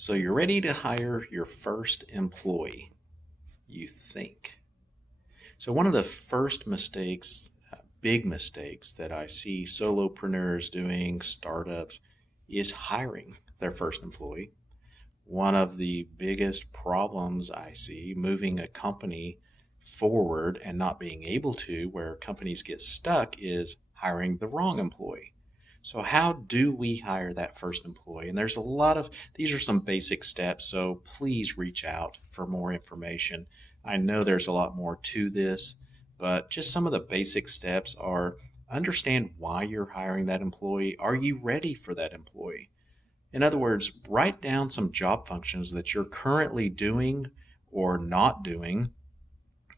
So you're ready to hire your first employee, you think. So one of the first mistakes, big mistakes that I see solopreneurs doing, startups, is hiring their first employee. One of the biggest problems I see moving a company forward and not being able to, where companies get stuck, is hiring the wrong employee. So how do we hire that first employee? And there's these are some basic steps, so please reach out for more information. I know there's a lot more to this, but just some of the basic steps are: understand why you're hiring that employee. Are you ready for that employee? In other words, write down some job functions that you're currently doing or not doing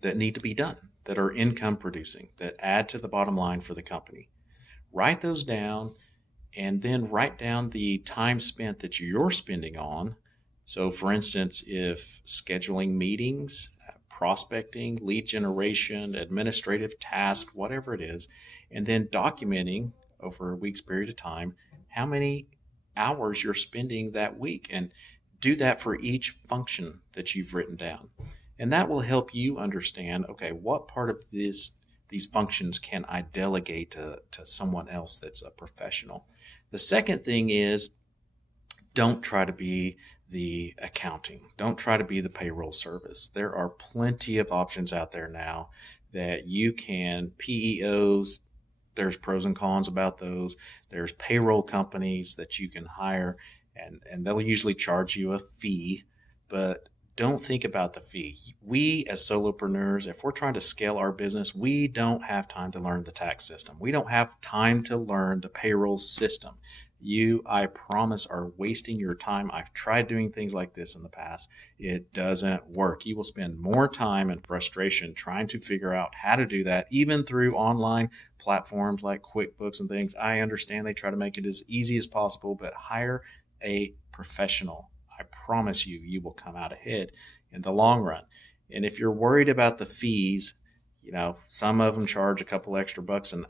that need to be done, that are income producing, that add to the bottom line for the company. Write those down, and then write down the time spent that you're spending on. So for instance, if scheduling meetings, prospecting, lead generation, administrative tasks, whatever it is, and then documenting over a week's period of time how many hours you're spending that week, and do that for each function that you've written down. And that will help you understand, okay, what part of these functions can I delegate to someone else that's a professional. The second thing is, don't try to be the accounting. Don't try to be the payroll service. There are plenty of options out there now that you can, PEOs, there's pros and cons about those. There's payroll companies that you can hire, and they'll usually charge you a fee, but don't think about the fee. We as solopreneurs, if we're trying to scale our business, we don't have time to learn the tax system. We don't have time to learn the payroll system. You, I promise, are wasting your time. I've tried doing things like this in the past. It doesn't work. You will spend more time and frustration trying to figure out how to do that, even through online platforms like QuickBooks and things. I understand they try to make it as easy as possible, but hire a professional. I promise you, you will come out ahead in the long run. And if you're worried about the fees, some of them charge a couple extra bucks an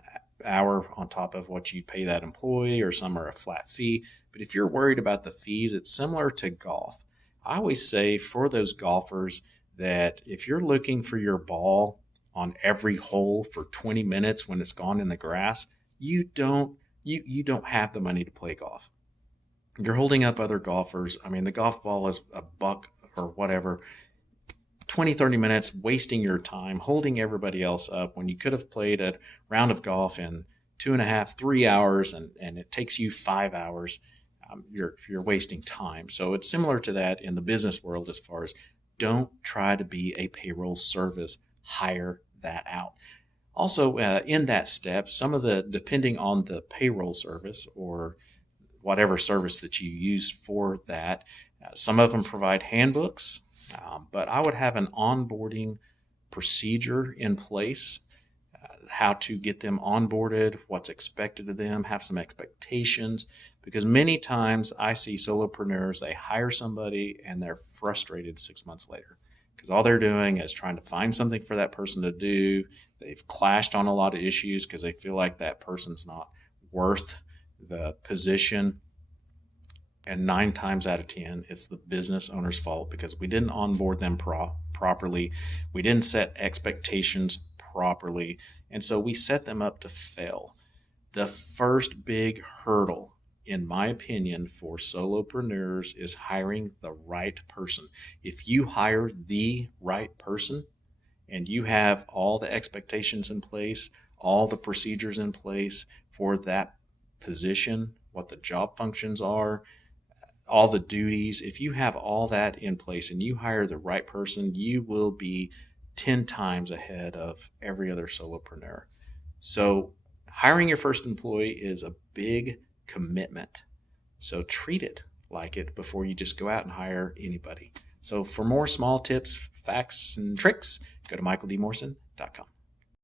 hour on top of what you pay that employee, or some are a flat fee. But if you're worried about the fees, it's similar to golf. I always say for those golfers that if you're looking for your ball on every hole for 20 minutes when it's gone in the grass, you don't have the money to play golf. You're holding up other golfers. I mean, the golf ball is a buck or whatever, 20, 30 minutes wasting your time holding everybody else up when you could have played a round of golf in 2.5, 3 hours, and it takes you 5 hours. You're wasting time. So it's similar to that in the business world, as far as don't try to be a payroll service. Hire that out. Also, in that step, depending on the payroll service or whatever service that you use for that, some of them provide handbooks, but I would have an onboarding procedure in place, how to get them onboarded, what's expected of them, have some expectations, because many times I see solopreneurs, they hire somebody and they're frustrated 6 months later because all they're doing is trying to find something for that person to do. They've clashed on a lot of issues because they feel like that person's not worth the position. And 9 times out of 10, it's the business owner's fault because we didn't onboard them properly. We didn't set expectations properly. And so we set them up to fail. The first big hurdle, in my opinion, for solopreneurs is hiring the right person. If you hire the right person and you have all the expectations in place, all the procedures in place for that position, what the job functions are, all the duties, if you have all that in place and you hire the right person, you will be 10 times ahead of every other solopreneur. So hiring your first employee is a big commitment. So treat it like it before you just go out and hire anybody. So for more small tips, facts, and tricks, go to michaeldmorrison.com.